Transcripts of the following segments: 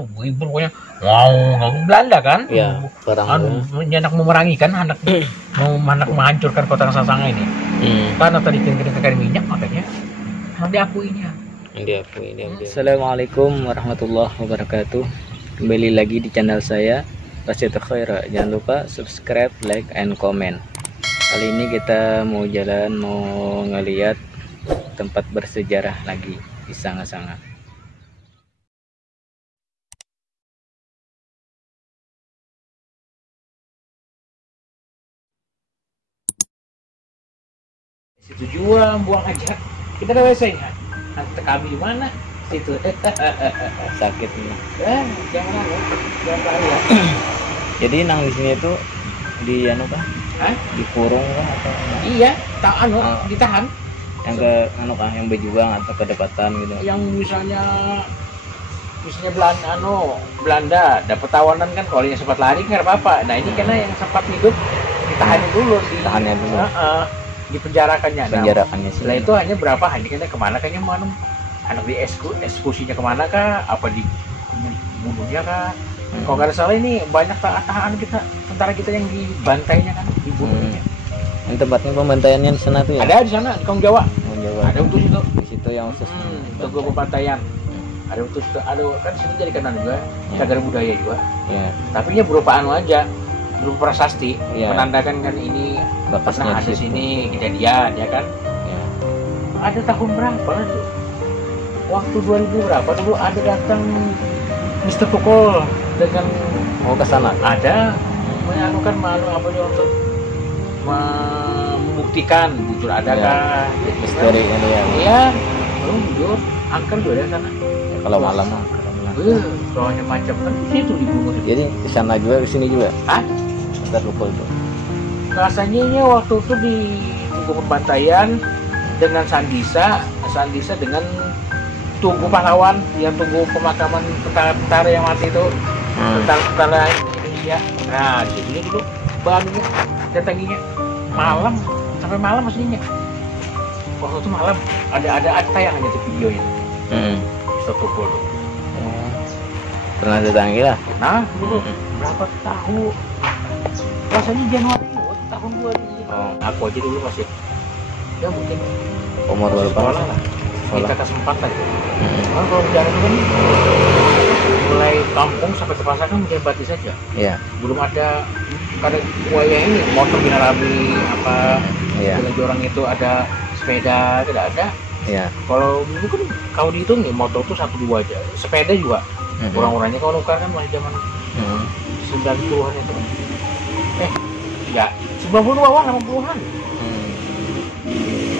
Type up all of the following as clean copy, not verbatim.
ibu pokoknya ngomong Belanda kan. Iya, perang. Hendak memerangi kan, hendak menghancurkan kota Sasanga ini. Karena tadi kena minyak makanya hendak diakuinya. Assalamualaikum warahmatullahi wabarakatuh. Kembali lagi di channel saya Rasyatul Khaira. Jangan lupa subscribe, like, and comment. Kali ini kita mau ngeliat tempat bersejarah lagi di Sanga-Sanga. Situ jual buang aja. Kita ada WC-nya. Nanti kami di mana? Situ. Sakit nih. Jangan ya. Jadi nang di sini tuh di dikurung kah atau Iya, ditahan. Yang ke yang berjuang atau kedekatan gitu. Yang misalnya Belanda dapat tawanan kan, kalau yang sempat lari nggak apa-apa. Nah ini karena yang sempat hidup ditahannya dulu, dipenjarakannya. Setelah itu hanya berapa? Hanya kena kemana kayaknya mana? Anak di eksekusinya kemana kah? Apa dibunuhnya kah? Kalau nggak salah ini banyak tahanan tentara kita yang dibantainya kan, dibunuhnya. Yang tempatnya pembantaiannya di sana tuh ya? Ada di sana di Kampung Jawa. Ada untuk itu. Di situ yang khusus untuk pembantaian. Ada untuk ada kan situ jadi kanan juga, cagar budaya juga. Iya. Tapi nya berupa aja, berupa prasasti, menandakan kan ini pernah ada sini kejadian ya kan. Iya. Ada tahun berapa tuh? Waktu 2000 berapa dulu ada datang Mr. Pukul dengan ke sana. Ada menganukan apa dia untuk membuktikan bujur adakah misteri ini ya. Iya, bujur angker juga dari sana. Kalau malam soalnya macam kan di situ dibunuh. Jadi di sana juga, di sini juga. Mr. Pukul itu. Rasanya waktu itu di Tugu Pembantaian dengan Sandisa dengan Tugu Pahlawan, yang Tugu pemakaman tentara yang mati itu, tentara Indonesia. Nah di sini dulu bahannya datanginya malam sampai malam aslinya. Waktu itu malam ada tayangannya tuh videonya. Satu pukul tuh. Pernah datangi lah. Nah dulu berapa tahun? Rasanya Januari tahun 2000. Aku aja dulu masih ya mungkin umur berapa? Kita kesempat aja. Kalau jalan itu kan mulai kampung sampai ke pasar kan mungkin batis saja. Iya. Belum ada buaya ini, motor binarabi apa, orang itu ada sepeda tidak ada. Iya. Kalau dulu kan kalau dihitung nih motor tuh 1-2 aja, sepeda juga. Orang-orangnya kalau nukar kan masih zaman 90-an itu. Ya 90-an 80-an.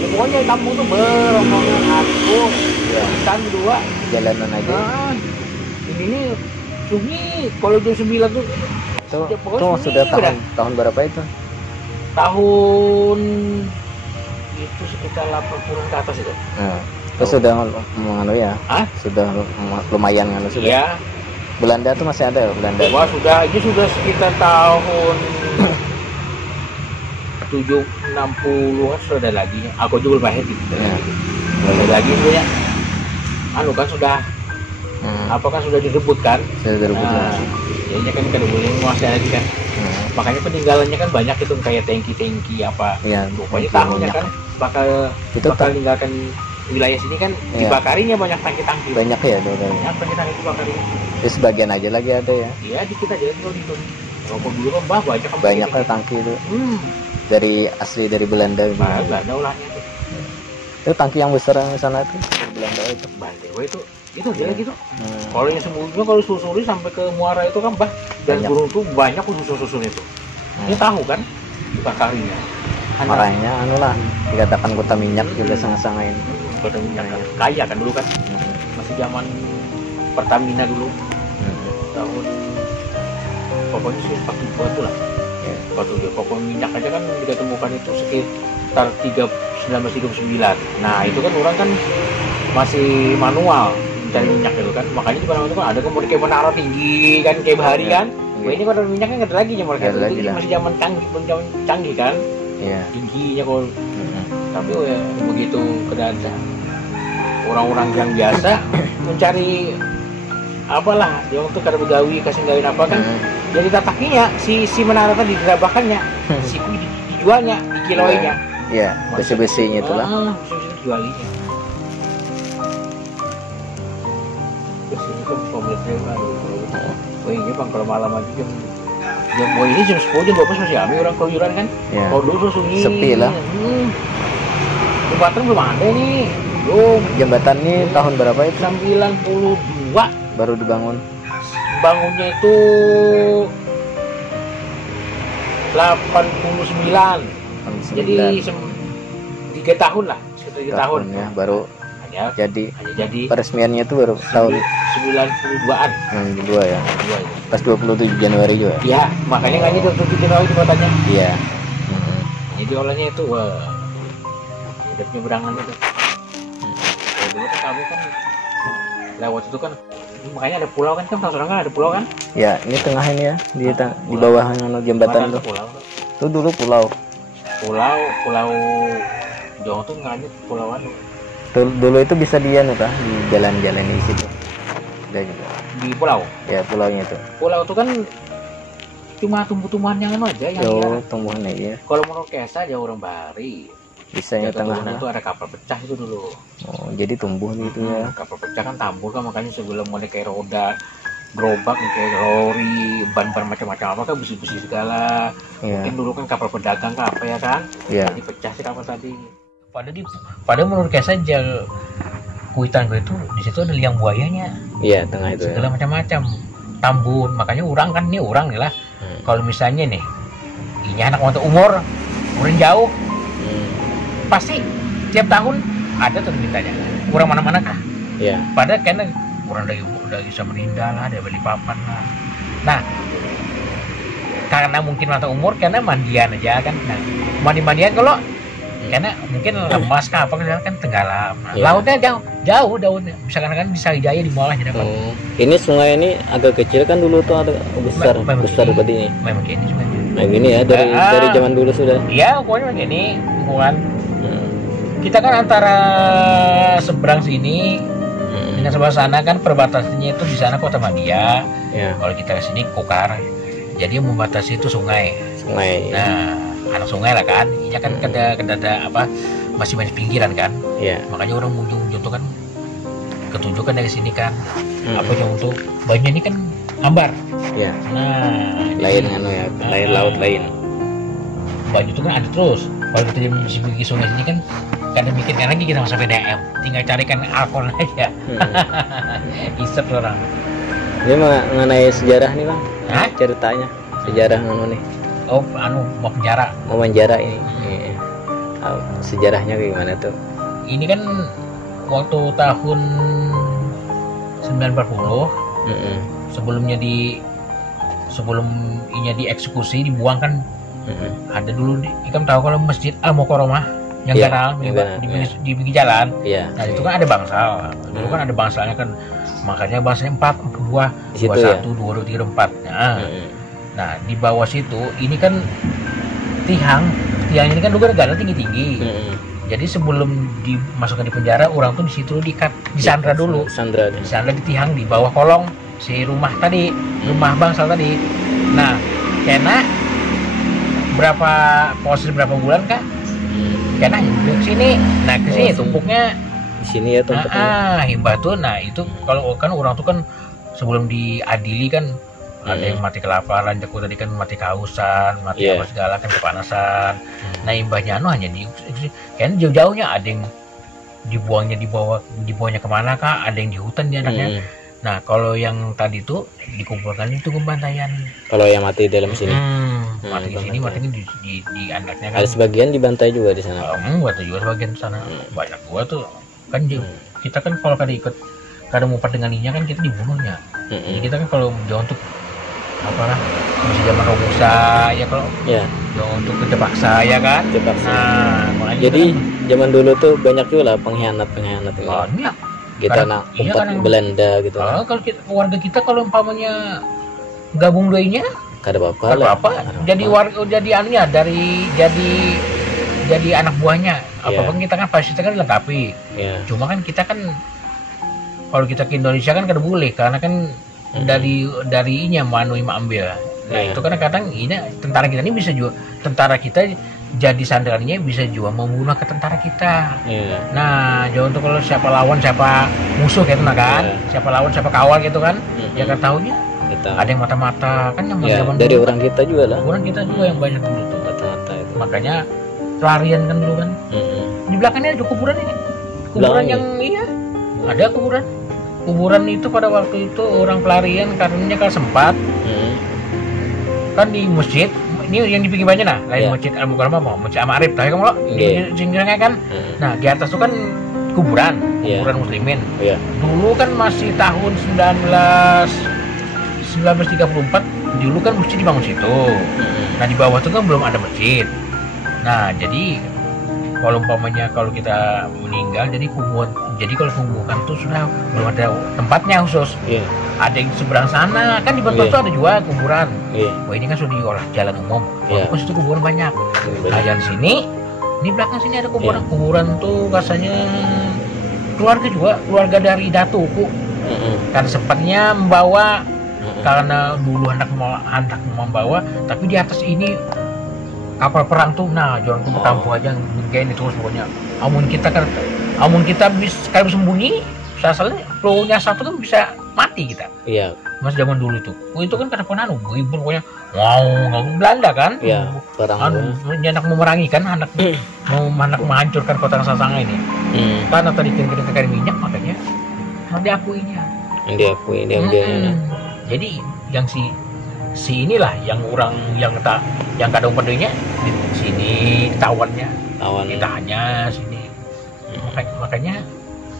Pokoknya kampung tuh berombongan aku, kan dua jalanan aja. Ini sunyi kalau jam 9 tuh. Itu sudah tahun berapa itu? Tahun itu sekitar 80 ke atas itu. Itu sudah menganu ya? Sudah lumayan kan sudah. Iya. Belanda tuh masih ada Belanda. Wah sudah, ini sudah sekitar tahun 60-an sudah ada lagi. Aku juga belum lahir gitu. Ada lagi itu ya. Kan sudah kan sudah direbut kan? Sudah direbut. Jadinya kan boleh menguasai lagi kan. Makanya peninggalannya kan banyak itu kayak tangki apa. Pokoknya tahunnya kan bakal meninggalkan wilayah sini kan dibakarinya banyak tangki-tangki. Banyak ya tuh. Banyak tangki-tangki dibakari. Terus sebagian aja lagi ada ya? Iya dikit aja kalau itu. Rokok dulu kan banyak tangki itu. Dari asli dari Belanda gitu. Belanda ulahnya itu. Itu tangki yang besar yang sana itu Belanda itu. Bandewa itu aja gitu. Kalau yang sebelumnya kalau susuri sampai ke muara itu kan dan gunung itu banyak susun itu. Ini tahu kan bakarinya. Makanya dikatakan kota minyak juga Sanga-Sanga ini. Kota minyak kan kaya kan dulu kan. Masih zaman Pertamina dulu. Tahun pokoknya sih 42 tuh lah. Pokok minyak aja kan kita temukan itu sekitar 1939. Nah itu kan orang kan masih manual mencari minyak itu kan, makanya di mana-mana kan ada kayak menara tinggi kan kayak bahari kan. Wah ini kalau minyaknya nggak ada lagi ya mereka itu masih zaman canggih kan. Tingginya kalau. Tapi begitu keadaan orang-orang yang biasa mencari apalah dia tuh kada begawi kasih gawin apa kan. Jadi tatakinya si menara tadi dirabakannya, si dijualnya, dikiloinya. Iya, besi-besinya itulah. Besi-besi dijualinya. Besinya kan pemiliknya baru. Oh iya bang, kalau malam aja jam ini jam 10 jam 12 masih ramai orang keluyuran kan. Ya. Kalau dulu sunyi. Sepi lah. Jembatan belum ada nih. Belum. Jembatan ini tahun berapa itu? 92 baru dibangun. Bangunnya itu 89. Jadi 3 tahun lah, sekitar 3 tahun ya baru hanya jadi jadi peresmiannya itu baru tahun 92-an. 92 ya. Pas 27 Januari juga. Iya, makanya nggak 27 Januari jembatannya. Iya. Jadi olehnya itu wah, ada penyeberangan itu. Kalau dulu kan kami kan lewat itu kan, makanya ada pulau kan, orang kan ada pulau kan? Ya, ini tengah ini ya, di bawah jembatan tuh. Pulau. Itu dulu pulau Jawa tuh nggak pulauan. Dulu itu bisa di jalan-jalan di situ. Ada juga. Di pulau. Ya, pulaunya itu. Pulau itu kan cuma tumbuh-tumbuhan yang aja yang tumbuhan aja. Kalau menurut Kesa jauh orang Bari. Bisa ya tengahnya. Itu ada kapal pecah itu dulu. Oh, jadi tumbuh gitu ya. Kapal pecah kan tambur kan, makanya sebelum ada kayak roda gerobak kayak lori, ban-ban macam-macam apa kan besi-besi segala. Ya. Mungkin dulu kan kapal pedagang kan apa ya kan? Ya. Jadi pecah sih kapal tadi. Pada menurut Kesa hutan itu di situ ada liang buayanya. Iya, tengah itu. Segala macam-macam. Tambun, makanya orang kan nih orang nih lah. Kalau misalnya nih, ini anak untuk umur jauh, pasti tiap tahun ada tuh mintanya. Orang mana-mana kah? Iya. Padahal karena orang dari Samarinda lah, dari Balikpapan lah. Nah, karena mungkin mata umur, karena mandian aja kan. Nah, mandi-mandian kalau karena mungkin lemas kah apa kan tenggelam. Nah, lautnya jauh daunnya. Misalkan kan di Sarijaya di bawah jadi apa? Ini sungai ini agak kecil kan, dulu tuh ada besar seperti ini. Memang ini sungainya. Nah gini ya dari zaman dulu sudah. Iya, pokoknya begini, bukan. Kita kan antara seberang sini dengan sebelah sana kan perbatasannya itu di sana Kota Madia. Ya. Kalau kita ke sini Kokar. Jadi membatasi itu sungai. Nah, anak sungai lah kan. Ini kan ada apa? Masih banyak pinggiran kan. Iya. Makanya orang ujung-ujung tuh kan ketunjukan dari sini kan. Apa yang untuk banyak ini kan ambar. Iya. Nah, lain lain laut lain. Banyak itu kan ada terus. Kalau kita di sisi sungai sini kan kadang mikirkan lagi kita masuk PDM, tinggal carikan alkohol aja. Isep orang. Ini mengenai sejarah nih bang. Hah? Ceritanya sejarah nih. Oh, mau penjara. Mau penjara ini. Sejarahnya gimana tuh? Ini kan waktu tahun 940, sebelum inya dieksekusi, dibuang kan. Ada dulu ikan tahu kalau masjid Al-Mukarramah yang kanal di pinggir jalan. Nah itu kan ada bangsal. Dulu kan ada bangsalnya kan, makanya bangsanya 4, 2, 21, 22, 3, 4. Nah di bawah situ ini kan tiang ini kan dulu kan tinggi-tinggi. Jadi sebelum dimasukkan di penjara, orang tuh di situ disandra dulu. Disandra di tiang di bawah kolong si rumah tadi, rumah bangsal tadi. Nah karena berapa bulan kak? Karena ke sini, nah ke sini tumpuknya di sini ya tumpuknya. Himbah tuh, nah itu kalau kan orang tuh kan sebelum diadili kan ada yang mati kelaparan, jago tadi kan mati kehausan, mati apa segala kan kepanasan. Nah himbahnya hanya kan jauh-jauhnya ada yang dibuangnya kemana kak? Ada yang di hutan dia anaknya. Nah kalau yang tadi tuh dikumpulkan itu pembantaian. Kalau yang mati dalam sini. Mati di sini, mati di anaknya kan. Ada sebagian dibantai juga di sana. Bantai juga sebagian di sana. Banyak gua tuh kan kita kan kalau kada mau perdenganinya kan kita dibunuhnya. Jadi kita kan kalau jauh untuk apalah masih zaman Robusta ya, kalau jauh untuk kerja paksa ya kan. Nah, jadi zaman dulu tuh banyak juga lah pengkhianat banyak. Kita umpat Belanda gitu. Kalau warga kita kalau umpamanya gabung doinya kada apa-apa. Jadi warga jadi anak buahnya. Apapun kita kan fasilitas kan dilengkapi. Cuma kan kita kan kalau kita ke Indonesia kan kada boleh, karena kan dari ini yang Manui ambil. Nah itu kadang-kadang ini tentara kita ini bisa juga, tentara kita jadi sandarannya bisa juga membunuh ke tentara kita. Nah jangan tuh kalau siapa lawan siapa musuh gitu nah kan, siapa lawan siapa kawal gitu kan, ya kan tahunya ada yang mata-mata kan yang dari orang kita juga lah, orang kita juga yang banyak dulu tuh mata-mata itu. Makanya pelarian kan dulu kan. Di belakangnya ada kuburan ini, kuburan yang iya ada kuburan itu pada waktu itu orang pelarian karenanya kalau sempat kan di masjid ini yang di pinggir banyak nah lain masjid bukan apa masjid Amarif tahu kamu lo di singgirnya kan. Nah di atas itu kan kuburan muslimin. Dulu kan masih tahun 1934 dulu kan masjid dibangun situ. Nah di bawah itu kan belum ada masjid. Nah jadi kalau umpamanya kalau kita meninggal jadi kalau kuburan tuh sudah belum ada tempatnya khusus. Ada yang seberang sana kan di bawah itu ada juga kuburan. Wah ini kan sudah diolah jalan umum. Terus itu kuburan banyak. Nah yang sini di belakang sini ada kuburan. Kuburan tuh rasanya keluarga dari Datuku. Karena sempatnya membawa karena dulu anak membawa, tapi di atas ini kapal perang tuh, nah jangan tuh bertampung aja kayak ini terus pokoknya. Amun kita bisa kalau sembunyi, asalnya pelaunya satu kan bisa mati kita. Mas zaman dulu tuh, itu kan karena penanu, ibu pokoknya, nggak Belanda kan? Perang. Anak memerangi kan, anak menghancurkan kota Sasanga ini. Karena tadi kering minyak makanya diakuinya. Jadi yang si inilah yang orang yang kadang pedenya di sini tawannya ditahannya sini. Makanya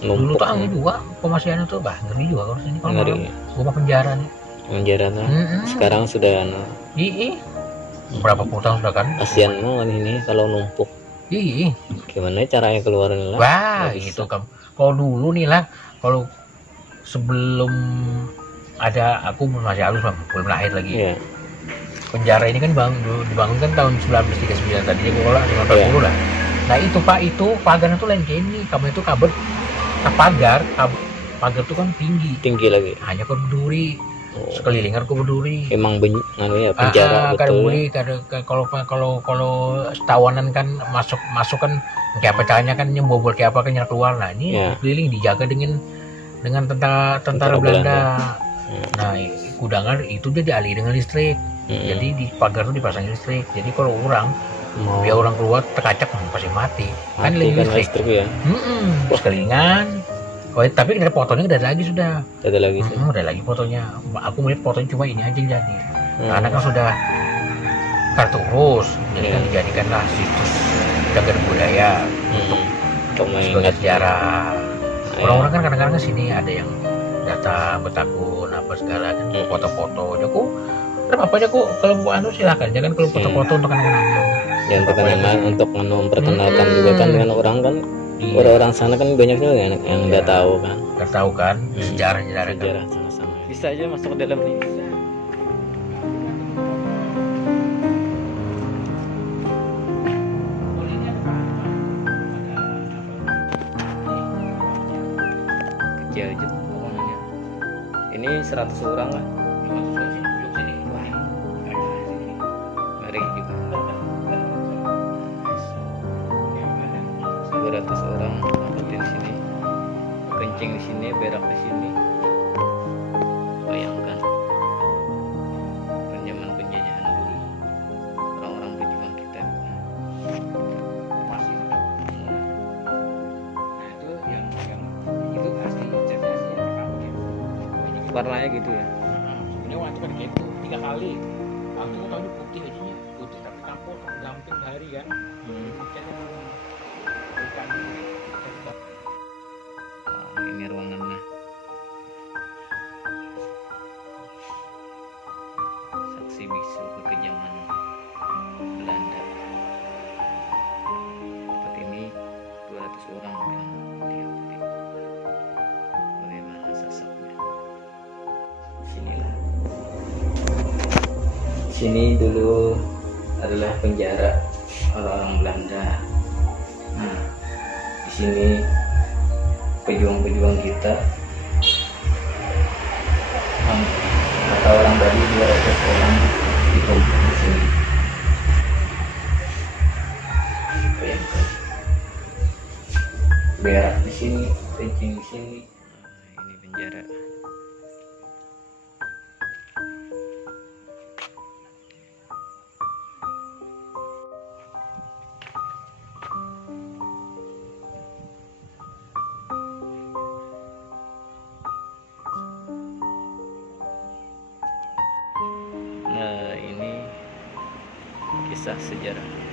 dulu tuh angin juga pemasiannya tuh ngeri juga kalau sini kalau rumah penjara nih. Sekarang sudah berapa puluh tahun sudah kan? Kasian mau ini kalau numpuk. Gimana caranya keluarin lah? Wah itu kan kalau dulu nih lah, kalau sebelum ada aku masih halus belum lahir lagi. Penjara ini kan dibangun kan tahun 1939 tadinya kelola 1940 lah. Nah itu Pak, itu pagarnya tuh lain kayak ini, kamu itu pagar itu kan tinggi lagi. Hanya kau berduri, sekelilingan kau berduri. Emang penjara betul. Kalau tawanan kan masuk kan kayak pecahnya kan nyembobol kayak apa kan nyala keluar. Nah ini keliling dijaga dengan tentara Belanda. Nah kudangan itu dia dialiri dengan listrik. Jadi di pagar itu dipasang listrik. Jadi kalau orang biar orang keluar terkacak pasti mati. Kan listrik. Terus kelingan. Tapi dari fotonya udah ada lagi sudah. Udah lagi fotonya. Aku melihat fotonya cuma ini aja jadi. Karena kan sudah kartu urus. Jadi kan dijadikanlah situs cagar budaya untuk sebagai sejarah. Orang-orang kan kadang-kadang kesini ada yang datang bertakun apa segala kan foto-foto aja kok apa-apa aja kok kalau mau silakan jangan kalau foto-foto untuk anak-anak yang kenangan untuk memperkenalkan juga kan dengan orang kan orang-orang sana kan banyak juga yang nggak tahu kan sejarah sama-sama bisa aja masuk ke dalam ini. Kecil aja pokoknya. Ini 100 orang lah. Ngeri juga. 200 orang dapetin sini. Kencing di sini, berak di sini. Bayangkan. Zaman penjajahan dulu. Orang-orang berjuang kita. Warnanya gitu ya. Sebenarnya waktu kan gitu 3 kali. Waktu itu tahun putih aja putih tapi campur gampang hari kan. Ini ruangannya. Saksi bisu kekejaman Belanda. Tempat ini 200 orang bilang dia tadi. Bagaimana sosoknya? Sini dulu adalah penjara orang-orang Belanda. Nah, di sini pejuang-pejuang kita kolam ditumpuk di sini. Bayangkan. Berak di sini, kencing di sini. Ini penjara. Nah, ini kisah sejarah.